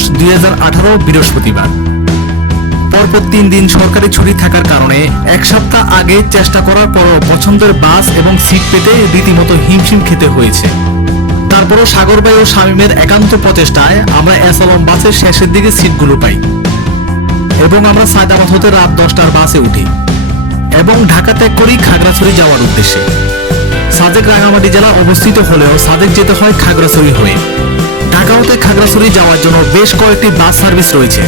10, 2018 বৃহস্পতিবার। পরপর 3 দিন সরকারি ছুটি থাকার কারণে 1 সপ্তাহ আগে চেষ্টা করার পরও পছন্দের বাস এবং সিট পেতে রীতিমতো হিমশিম খেতে হয়েছে। তারপরও সাগর ভাই ও শামীমের একান্ত প্রচেষ্টায় আমরা এসএলএম বাসের শেষের দিকে সিটগুলো পাই এবং আমরা সায়দাবাদ হতে রাত 10টার বাসে উঠি এবং ঢাকা ত্যাগ করি খাগড়াছড়ি যাওয়ার উদ্দেশ্যে। সাজেক রাঙামাটি জেলা অবস্থিত হলেও সাজেক যেতে হয় খাগড়াছড়ি হয়ে। ঢাকা হতে খাগড়াছড়ি যাওয়ার জন্য বেশ কয়েকটি বাস সার্ভিস রয়েছে,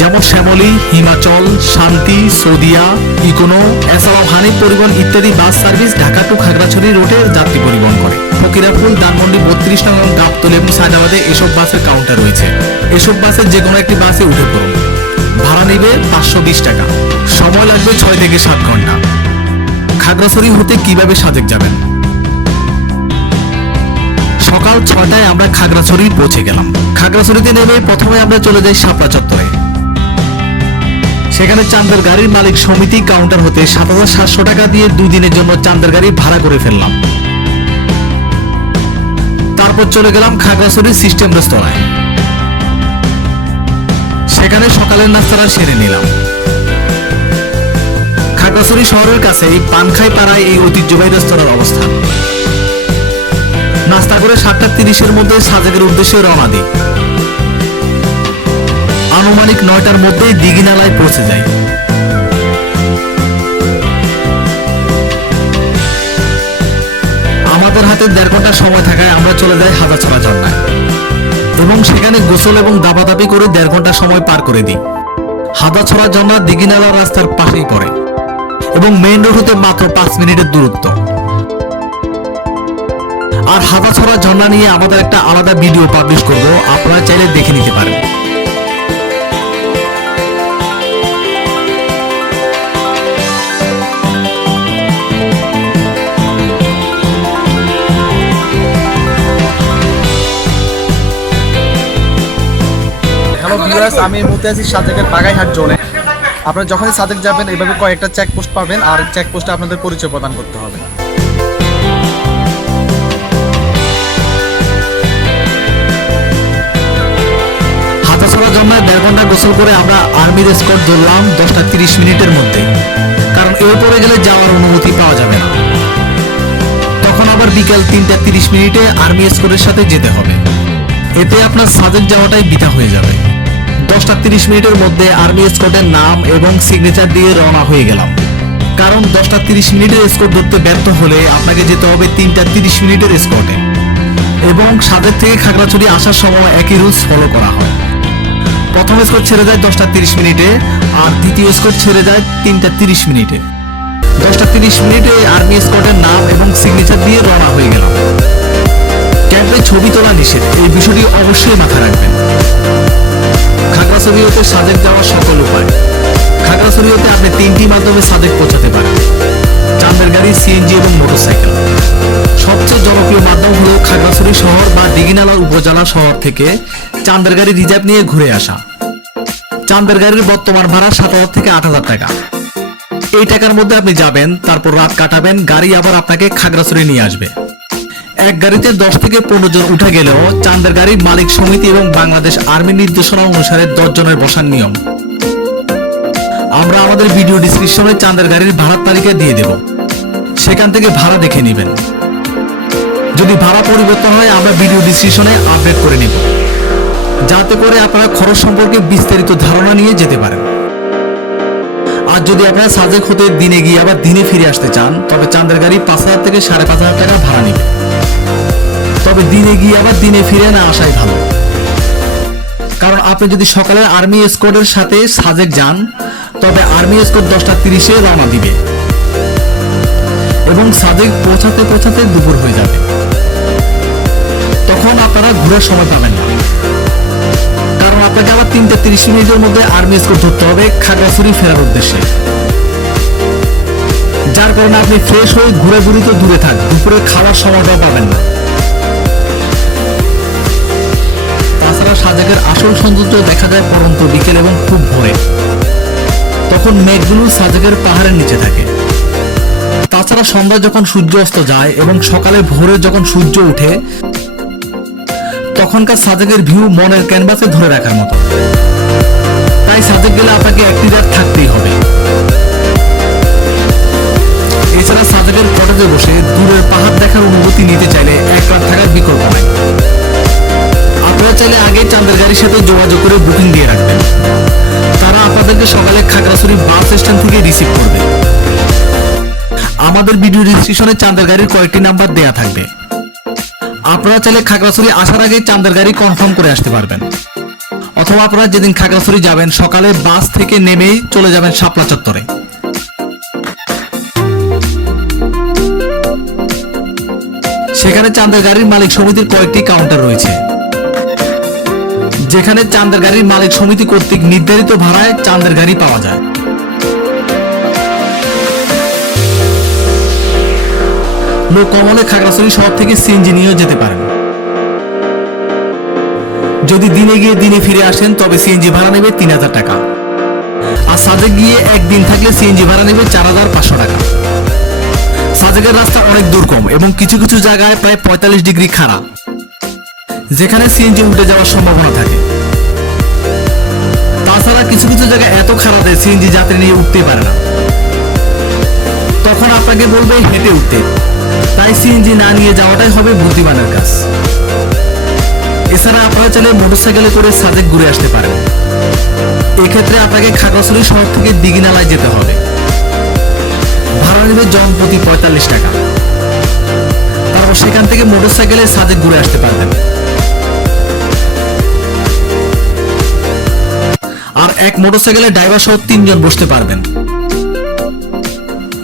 যেমন শ্যামলী, হিমাচল, শান্তি, সৌদিয়া, ইকোনো, এসএলএম হানিফ পরিবহন ইত্যাদি bus service Dhaka to Khagrachhari রুটে যাত্রী পরিবহন করে। ফকিরাপুর, ধানমন্ডি 32 নং, গাবতলী এবং সায়দাবাদে এসব বাসের কাউন্টার রয়েছে। এসব বাসের যে কোনো একটি বাসে উঠে পড়ুন। ভাড়া নেবে 520 টাকা। সময় লাগবে 6 থেকে 7 ঘন্টা। খাগড়াছড়ি হতে কিভাবে সাজেক যাবেন? সকাল 6টায় আমরা খাগড়াছড়ি পৌঁছে গেলাম। খাগড়াছড়িতে নেমে প্রথমে আমরা চলে যাই শাপলা চত্বরে। সেখানে চাঁদের গাড়ির মালিক সমিতি কাউন্টার হতে 7,700 টাকা দিয়ে 2 দিনের জন্য চাঁদের গাড়ি ভাড়া করে ফেললাম। তারপর চলে গেলাম খাগড়াছড়ি সিস্টেম রেস্তোরাঁয়। সেখানে সকালের নাস্তাটা সেরে নিলাম। খাগড়াছড়ি শহরের কাছে এই পানখাই পাড়ায় এই ঐতিহ্যবাহী রেস্তোরাঁর অবস্থান। নাস্তা করে 7:30-এর মধ্যে সাজেকের উদ্দেশ্যে রওনা দিই। আনুমানিক 9টার মধ্যেই দিঘিনালায় পৌঁছে যাই। আমাদের হাতে 1.5 ঘন্টা সময় থাকায় আমরা চলে যাই হাজাছড়া ঝর্ণায় এবং সেখানে গোসল এবং দাপাদাপি করে 1.5 ঘন্টা সময় পার করে দিই। হাজাছড়া ঝর্ণা দিঘিনালা রাস্তার পাশেই পড়ে এবং মেইন রোড হতে মাত্র 5 মিনিটের দূরত্ব। আর হাজাছড়া ঝর্ণা নিয়ে আমাদের একটা আলাদা ভিডিও পাবলিশ করব, আপনারা চাইলে দেখে নিতে পারেন। হ্যালো ভিউয়ার্স, আমি এই মুহূর্তে আছি সাজেকের বাগাইহাট জোনে। আপনারা যখনই সাজেক যাবেন এভাবে কয়েকটা চেকপোস্ট পাবেন, আর চেকপোস্টে আপনাদের পরিচয় প্রদান করতে হবে। হাজাছড়া ঝর্ণায় 1.5 ঘন্টা গোসল করে আমরা আর্মির এসকর্ট ধরলাম 10:30 মিনিটের মধ্যে, কারণ এরপরে গেলে যাওয়ার অনুমতি পাওয়া যাবে না। তখন আবার বিকেল 3:30 আর্মি এসকর্টের সাথে যেতে হবে। এতে আপনার সাজেক যাওয়াটাই বৃথা হয়ে যাবে। 10:30 মধ্যে আর্মি এসকর্টের নাম এবং সিগনেচার দিয়ে রওনা হয়ে গেলাম, কারণ 10:30 এসকর্ট ধরতে ব্যর্থ হলে আপনাকে যেতে হবে 3:30 এসকর্টে এবং সাজেক থেকে খাগড়াছড়ি আসার সময় একই রুলস ফলো করা হয়। প্রথম এসকর্ট ছেড়ে যায় 10:30 আর দ্বিতীয় এসকর্ট ছেড়ে যায় 3:30। 10:30 আর্মি এসকর্টের নাম এবং সিগনেচার দিয়ে রওনা হয়ে গেলাম। ক্যাম্পে ছবি তোলা নিষেধ, এই বিষয়টি অবশ্যই মাথায় রাখবেন। খাগড়াছড়ি হতে সাজেক যাওয়ার সকল উপায়। খাগড়াছড়ি হতে আপনি 3টি মাধ্যমে সাজেক পৌঁছাতে পারেন: চাঁদের গাড়ি, সিএনজি এবং মোটরসাইকেল। সবচেয়ে জনপ্রিয় মাধ্যম হলো খাগড়াছড়ি শহর বা দিঘিনালা উপজেলা শহর থেকে চাঁদের গাড়ি রিজার্ভ নিয়ে ঘুরে আসা। চাঁদের গাড়ির বর্তমান ভাড়া 7,000 থেকে 8,000 টাকা। এই টাকার মধ্যে আপনি যাবেন, তারপর রাত কাটাবেন, গাড়ি আবার আপনাকে খাগড়াছড়ি নিয়ে আসবে। এক গাড়িতে 10 থেকে 15 জন উঠে গেলেও চাঁদের গাড়ি মালিক সমিতি এবং বাংলাদেশ আর্মি নির্দেশনা অনুসারে 10 জনের বসার নিয়ম। আমরা আমাদের ভিডিও ডিসক্রিপশনে চাঁদের গাড়ির ভাড়ার তালিকা দিয়ে দেব, সেখান থেকে ভাড়া দেখে নেবেন। যদি ভাড়া পরিবর্তন হয় আমরা ভিডিও ডিসক্রিপশনে আপডেট করে নেব, যাতে করে আপনারা খরচ সম্পর্কে বিস্তারিত ধারণা নিয়ে যেতে পারেন। আর যদি আপনারা সাজেক হতে দিনে গিয়ে আবার দিনে ফিরে আসতে চান, তবে চাঁদের গাড়ি 5,000 থেকে 5,500 টাকা ভাড়া নেবে। তবে দিনে গিয়ে আবার দিনে ফিরে না আসাই ভালো, কারণ আপনি যদি সকালে আর্মি এসকর্টের সাথে সাজেক যান, তবে আর্মি এসকর্ট 10:30 রওনা দিবে এবং সাজেক পৌঁছাতে পৌঁছাতে দুপুর হয়ে যাবে। তখন আপনারা ঘোরার সময় পাবেন না, কারণ আপনাকে আবার 3:30 মধ্যে আর্মি এসকর্ট ধরতে হবে খাগড়াছড়ি ফেরার উদ্দেশ্যে। যার কারণে আপনি ফ্রেশ হয়ে ঘুরে তো দূরে থাক, দুপুরে খাওয়ার সময়টাও পাবেন না। তাছাড়া সাজেকের আসল সৌন্দর্য দেখা যায় পরন্ত বিকেল এবং খুব ভোরে, তখন মেঘগুলো সাজেকের পাহাড়ের নিচে থাকে। তাছাড়া সন্ধ্যায় যখন সূর্য অস্ত যায় এবং সকালে ভোরে যখন সূর্য উঠে, তখনকার সাজেকের ভিউ মনের ক্যানভাসে ধরে রাখার মতো। তাই সাজেক গেলে আপনাকে একটি রাত থাকতেই হবে। এছাড়া সাজেকের কটেজে বসে দূরের পাহাড় দেখার অনুভূতি নিতে চাইলে এক রাত থাকার বিকল্প নাই। আপনারা চাইলে আগে চাঁদের গাড়ির সাথে যোগাযোগ করে বুকিং দিয়ে রাখবেন। তারা আপনাদেরকে সকালে খাগড়াছড়ি বাস স্ট্যান্ড থেকে রিসিভ করবে। আমাদের ভিডিও ডিসক্রিপশনে চাঁদের গাড়ির কয়েকটি নাম্বার দেয়া থাকবে। আপনারা চাইলে খাগড়াছড়ি আসার আগে চাঁদের গাড়ি কনফার্ম করে আসতে পারবেন, অথবা আপনারা যেদিন খাগড়াছড়ি যাবেন সকালে বাস থেকে নেমেই চলে যাবেন শাপলা চত্বরে। সেখানে চাঁদের গাড়ির মালিক সমিতির কয়েকটি কাউন্টার রয়েছে, যেখানে চাঁদের গাড়ির মালিক সমিতি কর্তৃক নির্ধারিত ভাড়ায় চাঁদের গাড়ি পাওয়া যায়। লো কমলে খাগড়াছড়ি শহর থেকে সিএনজি নিয়েও যেতে পারেন। যদি দিনে গিয়ে দিনে ফিরে আসেন তবে সিএনজি ভাড়া নেবে 3000 টাকা, আর সাজেক গিয়ে একদিন থাকলে সিএনজি ভাড়া নেবে 4500 টাকা। সাজেকের রাস্তা অনেক দুর্গম এবং কিছু কিছু জায়গায় প্রায় 45 ডিগ্রি খাড়া, যেখানে সিএনজি উল্টে যাওয়ার সম্ভাবনা থাকে। তাছাড়া কিছু কিছু জায়গায় এত খারাপ যে সিএনজি যাত্রী নিয়ে উঠতে পারে না, তখন আপনাকে বলবে হেঁটে উঠতে। তাই সিএনজি না নিয়ে যাওয়াটাই হবে বুদ্ধিমানের কাজ। এছাড়া আপনারা চাইলে মোটরসাইকেলে করে সাজেক ঘুরে আসতে পারেন। এক্ষেত্রে আপনাকে খাগড়াছড়ি শহর থেকে দিঘিনালায় যেতে হবে। ভাড়া নেবে জনপ্রতি 45 টাকা। তারপর সেখান থেকে মোটরসাইকেলে সাজেক ঘুরে আসতে পারবেন। আর এক মোটরসাইকেলে ড্রাইভার সহ 3 জন বসতে পারবেন।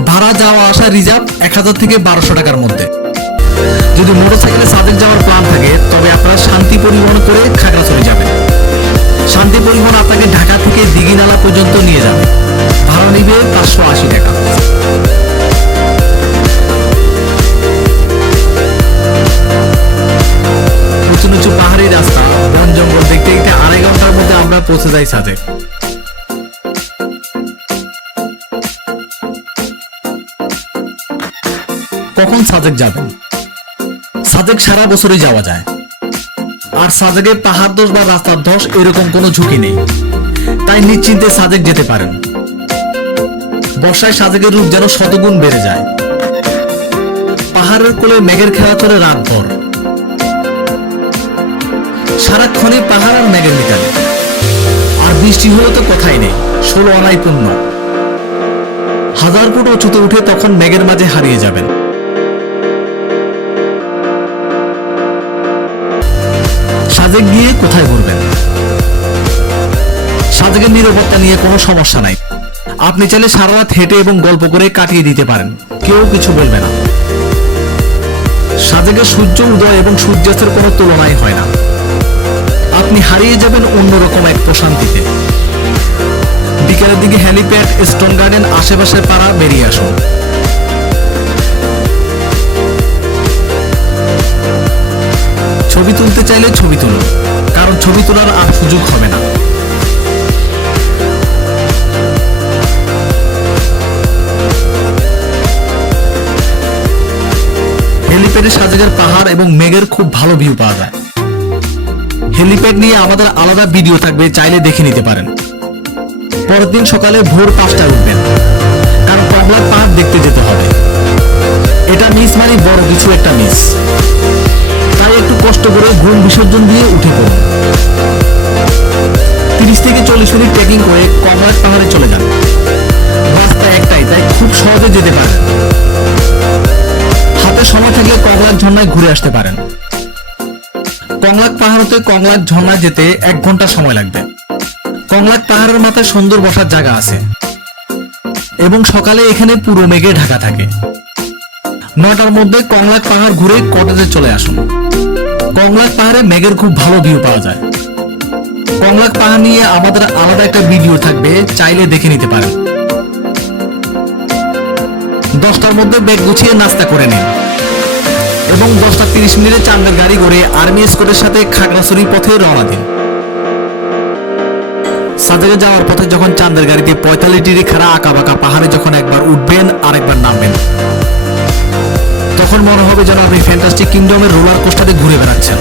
ভাড়া যাওয়া আসা রিজার্ভ 1000 থেকে 1200 টাকার মধ্যে। যদি মোটরসাইকেলে সাজেক যাওয়ার প্ল্যান থাকে তবে আপনারা শান্তি পরিবহন করে খাগড়াছড়ি যাবেন। শান্তি পরিবহন আপনাকে ঢাকা থেকে দিঘিনালা পর্যন্ত নিয়ে যাবে। ভাড়া নিবে 580 টাকা। উঁচু নিচু পাহাড়ি রাস্তা, বন জঙ্গল দেখতে দেখতে 2.5 ঘন্টার মধ্যে আমরা পৌঁছে যাই সাজেক। কখন সাজেক যাবেন? সাজেক সারা বছরই যাওয়া যায়, আর সাজেকে পাহাড় ধস বা রাস্তার ধস এরকম কোনো ঝুঁকি নেই। তাই নিশ্চিন্তে সাজেক যেতে পারেন। বর্ষায় সাজেকের রূপ যেন শতগুণ বেড়ে যায়। পাহাড়ের কোলে মেঘের খেলা চলে রাতভর। সারাক্ষণই পাহাড় আর মেঘের মিতালি। আর বৃষ্টি হলে তো কথাই নেই, 16 আনাই পূর্ণ। 1000 ফুট উঁচুতে উঠে তখন মেঘের মাঝে হারিয়ে যাবেন। সাজেক গিয়ে কোথায় ঘুরবেন? সাজেকের নিরাপত্তা নিয়ে কোনো সমস্যা নাই। আপনি চাইলে সারা রাত হেঁটে এবং গল্প করে কাটিয়ে দিতে পারেন, কেউ কিছু বলবে না। সাজেকের সূর্য উদয় এবং সূর্যাস্তের কোনো তুলনাই হয় না। আপনি হারিয়ে যাবেন অন্যরকম এক প্রশান্তিতে। বিকেলের দিকে হেলিপ্যাড, স্টোন গার্ডেন, আশেপাশের পাড়া বেরিয়ে আসুন। ছবি তুলতে চাইলে ছবি তুলুন, কারণ ছবি তোলার আর সুযোগ হবে না। হেলিপ্যাডে সাজেকের পাহাড় এবং মেঘের খুব ভালো ভিউ পাওয়া যায়। হেলিপ্যাড নিয়ে আমাদের আলাদা ভিডিও থাকবে, চাইলে দেখে নিতে পারেন। পরের দিন সকালে ভোর 5টায় উঠবেন, কারণ কমলাক পাহাড় দেখতে যেতে হবে। এটা মিস মানে বড় কিছু একটা মিস। তাই একটু কষ্ট করে ঘুম বিসর্জন দিয়ে উঠে পড়ুন। 30 থেকে 40 মিনিট ট্রেকিং করে কমলাক পাহাড়ে চলে যান। রাস্তা একটাই, তাই খুব সহজে যেতে পারেন। হাতে সময় থাকলে কমলাক ঝর্ণায় ঘুরে আসতে পারেন। কংলাক পাহাড় হতে কংলাক ঝর্ণায় যেতে 1 ঘন্টা সময় লাগবে। কংলাক পাহাড়ের মাথায় সুন্দর বসার জায়গা আছে এবং সকালে এখানে পুরো মেঘে ঢাকা থাকে। 9টার মধ্যে কংলাক পাহাড় ঘুরে কটেজে চলে আসুন। কংলাক পাহাড়ে মেঘের খুব ভালো ভিউ পাওয়া যায়। কংলাক পাহাড় নিয়ে আমাদের আলাদা একটা ভিডিও থাকবে, চাইলে দেখে নিতে পারেন। 10টার মধ্যে ব্যাগ গুছিয়ে নাস্তা করে নিন এবং 10টা 30 মিনিটে চাঁদের গাড়ি করে আর্মি স্কোয়াডের সাথে খাগড়াছড়ি পথে রওনা দিন। সাজেকে যাওয়ার পথে যখন চাঁদের গাড়িতে 45 ডিগ্রি খাড়া আঁকা বাঁকা পাহাড়ে যখন একবার উঠবেন আর একবার নামবেন, তখন মনে হবে যেন আপনি ফ্যান্টাস্টিক কিংডমের রোলার কোস্টারে ঘুরে বেড়াচ্ছেন।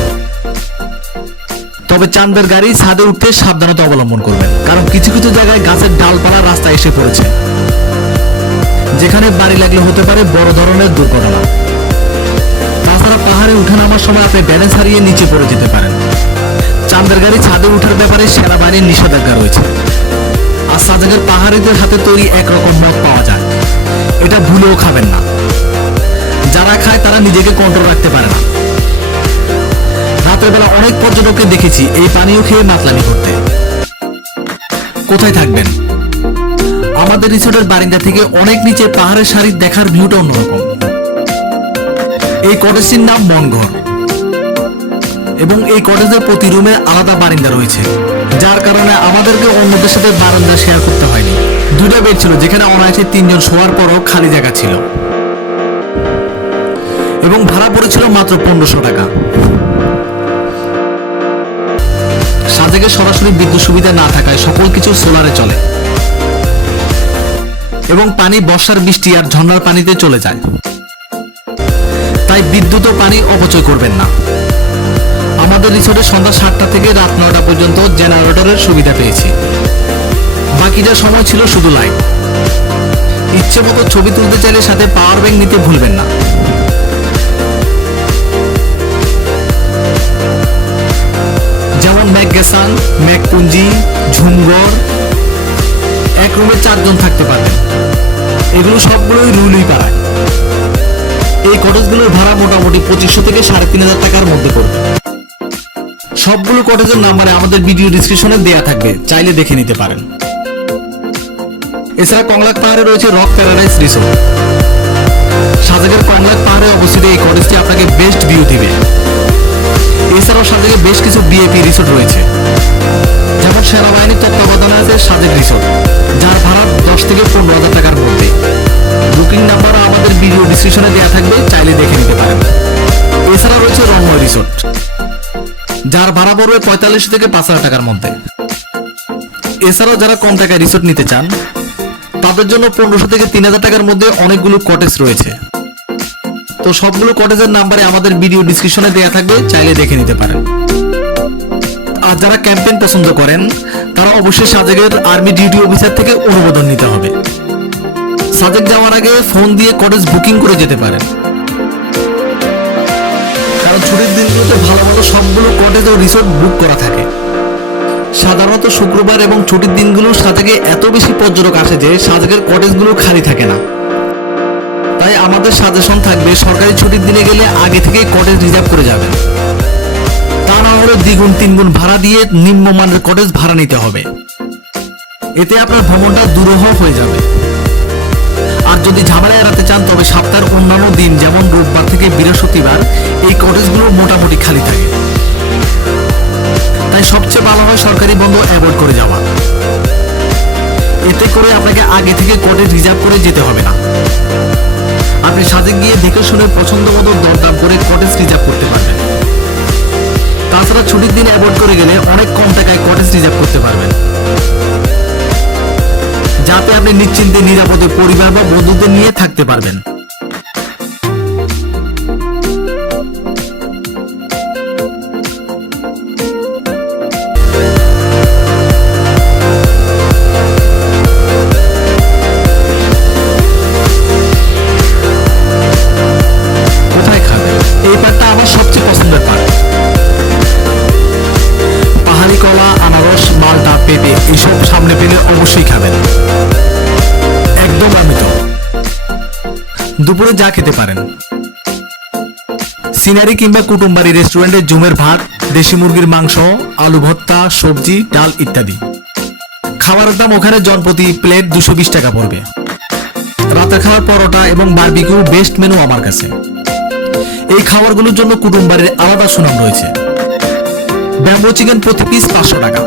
তবে চাঁদের গাড়ি ছাদে উঠতে সাবধানতা অবলম্বন করবেন, কারণ কিছু কিছু জায়গায় গাছের ডালপালা রাস্তায় এসে পড়েছে, যেখানে বাড়ি লাগলে হতে পারে বড় ধরনের দুর্ঘটনা। তাছাড়া পাহাড়ে উঠে নামার সময় আপনি ব্যালেন্স হারিয়ে নিচে পড়ে যেতে পারেন। চাঁদের গাড়ি ছাদে ওঠার ব্যাপারে সেনাবাহিনীর নিষেধাজ্ঞা রয়েছে। আর সাজেকের পাহাড়িদের হাতে তৈরি একরকম মদ পাওয়া যায়, এটা ভুলেও খাবেন না। যারা খায় তারা নিজেকে কন্ট্রোল রাখতে পারে না। রাতের বেলা অনেক পর্যটককে দেখেছি এই পানীয় খেয়ে মাতলামি করতে। কোথায় থাকবেন? আমাদের রিসোর্টের বারিন্দা থেকে অনেক নিচে পাহাড়ের সারি দেখার ভিউটা অন্যরকম। এই কটেজটির নাম মনঘর এবং এই কটেজের প্রতি রুমে আলাদা বারিন্দা রয়েছে, যার কারণে আমাদেরকে অন্যদের সাথে বারান্দা শেয়ার করতে হয়নি। দুটো বেড ছিল, যেখানে অনায়াসে 3 জন শোয়ার পরও খালি জায়গা ছিল এবং ভাড়া পড়েছিল মাত্র 1500 টাকা। সাজেকে সরাসরি বিদ্যুৎ সুবিধা না থাকায় সকল কিছু সোলারে চলে এবং পানি বর্ষার বৃষ্টি আর ঝর্ণার পানিতে চলে যায়, তাই বিদ্যুৎ ও পানি অপচয় করবেন না। আমাদের রিসোর্টে সন্ধ্যা 7টা থেকে রাত 9টা পর্যন্ত জেনারেটরের সুবিধা পেয়েছি, বাকিটা সময় ছিল শুধু লাইট। ইচ্ছে মতো ছবি তুলতে চাইলে সাথে পাওয়ার ব্যাংক নিতে ভুলবেন না। যেমন ম্যাকগেসান, ম্যাকপুঞ্জি, ঝুমঘর, এক রুমে 4 জন থাকতে পারবেন। এগুলো সবগুলোই রুলই পাড়ায়। এই কটেজগুলোর ভাড়া মোটামুটি 2500 থেকে 3500 টাকার মধ্যে পড়বে। সবগুলো কটেজের নাম্বারে আমাদের ভিডিও ডিসক্রিপশনে দেয়া থাকবে, চাইলে দেখে নিতে পারেন। এছাড়া কংলাক পাহাড়ে রয়েছে রক প্যারাডাইস রিসোর্ট। সাজেকের কংলাক পাহাড়ে অবস্থিত এই কটেজটি আপনাকে বেস্ট ভিউ দিবে। এছাড়াও সাজেকে বেশ কিছু ভিআইপি রিসোর্ট রয়েছে, যেমন সেনাবাহিনীর তত্ত্বাবধানে আছে সাজেক রিসোর্ট, যার ভাড়া 10 থেকে 15,000 টাকার মধ্যে। বুকিং নাম্বারও আমাদের ভিডিও ডিসক্রিপশনে দেওয়া থাকবে, চাইলে দেখে নিতে পারেন। এছাড়া রয়েছে রংময় রিসোর্ট, যার ভাড়া পড়বে 45 থেকে 5,000 টাকার মধ্যে। এছাড়াও যারা কম টাকায় রিসোর্ট নিতে চান তাদের জন্য 1500 থেকে 3000 টাকার মধ্যে অনেকগুলো কটেজ রয়েছে। তো সবগুলো কটেজের নাম্বারে আমাদের ভিডিও ডিসক্রিপশনে দেওয়া থাকবে, চাইলে দেখে নিতে পারেন। আর যারা ক্যাম্পেইন পছন্দ করেন তারা অবশ্যই সাজেকের আর্মি ডিউটি অফিসার থেকে অনুমোদন নিতে হবে। সাজেক যাওয়ার আগে ফোন দিয়ে কটেজ বুকিং করে যেতে পারেন, কারণ ছুটির দিনগুলোতে ভালো ভালো সবগুলো কটেজ ও রিসোর্ট বুক করা থাকে। সাধারণত শুক্রবার এবং ছুটির দিনগুলো সাজেকে এত বেশি পর্যটক আসে যে সাজেকের কটেজগুলো খালি থাকে না। তাই আমাদের সাজেশন থাকবে সরকারি ছুটির দিনে গেলে আগে থেকে কটেজ রিজার্ভ করে যাবেন, তা না হলে 2-3 গুণ ভাড়া দিয়ে নিম্নমানের কটেজ ভাড়া নিতে হবে। এতে আপনার ভ্রমণটা দুরূহ হয়ে যাবে। আর যদি ঝামেলা এড়াতে চান তবে সপ্তাহের অন্যান্য দিন যেমন রোববার থেকে বৃহস্পতিবার এই কটেজগুলো মোটামুটি খালি থাকে। তাই সবচেয়ে ভালো হয় সরকারি বন্ধ অ্যাভয়েড করে যাওয়া। এতে করে আপনাকে আগে থেকে কটেজ রিজার্ভ করে যেতে হবে না। আপনি সাজেক গিয়ে দেখে শুনে পছন্দ মতো দরদাম করে কটেজ রিজার্ভ করতে পারবেন। তাছাড়া ছুটির দিন অ্যাভয়েড করে গেলে অনেক কম টাকায় কটেজ রিজার্ভ করতে পারবেন, যাতে আপনি নিশ্চিন্তে নিরাপদে পরিবার বা বন্ধুদের নিয়ে থাকতে পারবেন। কোথায় খাবেন? এই পার্টটা আমার সবচেয়ে পছন্দের পার্ট। পাহাড়ি কলা, আনারস, মালটা, পেঁপে এইসব সামনে পেলে অবশ্যই খাবেন। একদম আমিত। দুপুরে যা খেতে পারেন, সিনারি কিংবা কুটুম্বারি রেস্টুরেন্টে জুমের ভাত, দেশি মুরগির মাংস, আলু ভর্তা, সবজি, ডাল ইত্যাদি। খাবারের দাম ওখানে জনপ্রতি প্লেট 220 টাকা পড়বে। রাতের খাওয়ার পরোটা এবং বারবিকিউ বেস্ট মেনু আমার কাছে। এই খাবারগুলোর জন্য কুটুম্বারির আলাদা সুনাম রয়েছে। ব্যাম্বো চিকেন প্রতি পিস 500 টাকা।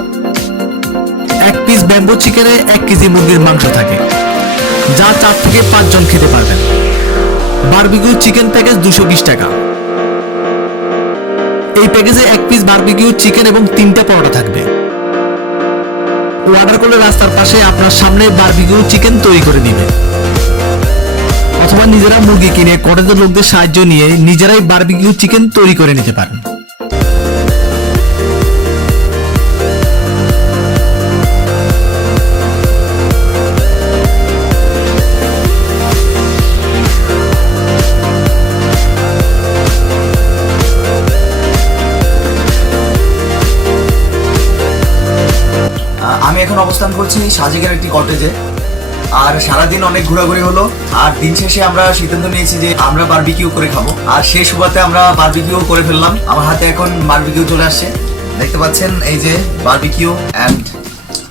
এক পিস ব্যাম্বো চিকেনে 1 কেজি মুরগির মাংস থাকে, যা 4 থেকে 5 জন খেতে পারবেন। বারবিকিউ চিকেন প্যাকেজ 220 টাকা। এই প্যাকেজে 1 পিস বারবিকিউ চিকেন এবং 3টা পরোটা থাকবে। অর্ডার করলে রাস্তার পাশে আপনার সামনে বারবিকিউ চিকেন তৈরি করে দিবে, অথবা নিজেরা মুরগি কিনে কটেজের লোকদের সাহায্য নিয়ে নিজেরাই বারবিকিউ চিকেন তৈরি করে নিতে পারেন। আমি এখন অবস্থান করছি সাজেকের একটি কটেজে। আর সারাদিন অনেক ঘোরাঘুরি হলো, আর দিন শেষে আমরা সিদ্ধান্ত নিয়েছি যে আমরা বারবিকিউ করে খাবো। আর সেই সুবাদে আমরা বারবিকিউ করে ফেললাম। আমার হাতে এখন বারবিকিউ চলে আসছে, দেখতে পাচ্ছেন এই যে বারবিকিউ অ্যান্ড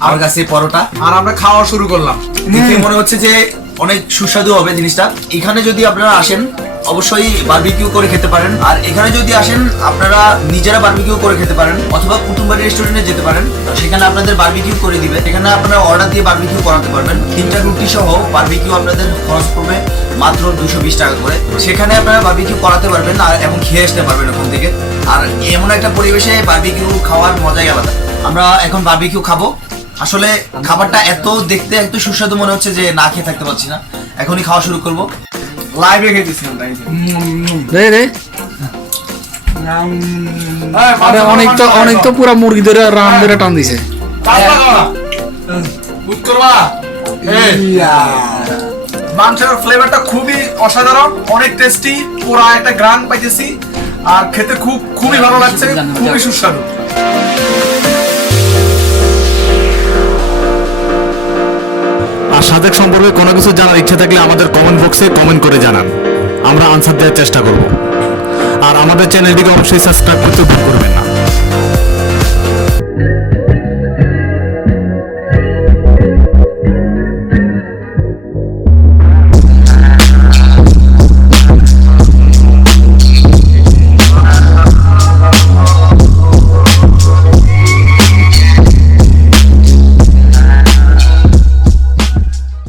আমার কাছে পরোটা। আর আমরা খাওয়া শুরু করলাম। দেখে মনে হচ্ছে যে অনেক সুস্বাদু হবে জিনিসটা। এখানে যদি আপনারা আসেন অবশ্যই বারবিকিউ করে খেতে পারেন। আর এখানে যদি আসেন আপনারা নিজেরা বারবিকিউ করে খেতে পারেন, অথবা কুটুম্বাড়ি রেস্টুরেন্টে যেতে পারেন, সেখানে আপনাদের বারবিকিউ করে দিবে। এখানে আপনারা অর্ডার দিয়ে বারবিকিউ করাতে পারবেন। 3টা রুটি সহ বারবিকিউ আপনাদের খরচ পড়বে মাত্র 220 টাকা করে। সেখানে আপনারা বারবিকিউ করাতে পারবেন আর এবং খেয়ে আসতে পারবেন ওখান থেকে। আর এমন একটা পরিবেশে বারবিকিউ খাওয়ার মজাই আলাদা। আমরা এখন বারবিকিউ খাবো। আসলে খাবারটা এত দেখতে এত সুস্বাদু মনে হচ্ছে যে না খেয়ে থাকতে পারছি না। এখনই খাওয়া শুরু করবো। লাইভে খেতেছি আমরা। রে আরে অনেক তো পুরা মুরগি ধরে রান ধরে টান দিছে। মাংসের ফ্লেভারটা খুবই অসাধারণ, অনেক টেস্টি, পুরা একটা গ্রান পাইতেছি। আর খেতে খুবই ভালো লাগছে, খুবই সুস্বাদু। আর সাদেক সম্পর্কে কোনো কিছু জানার ইচ্ছা থাকলে আমাদের কমেন্ট বক্সে কমেন্ট করে জানান, আমরা আনসার দেওয়ার চেষ্টা করব। আর আমাদের চ্যানেলটিকে অবশ্যই সাবস্ক্রাইব করতে ভুল করবেন না।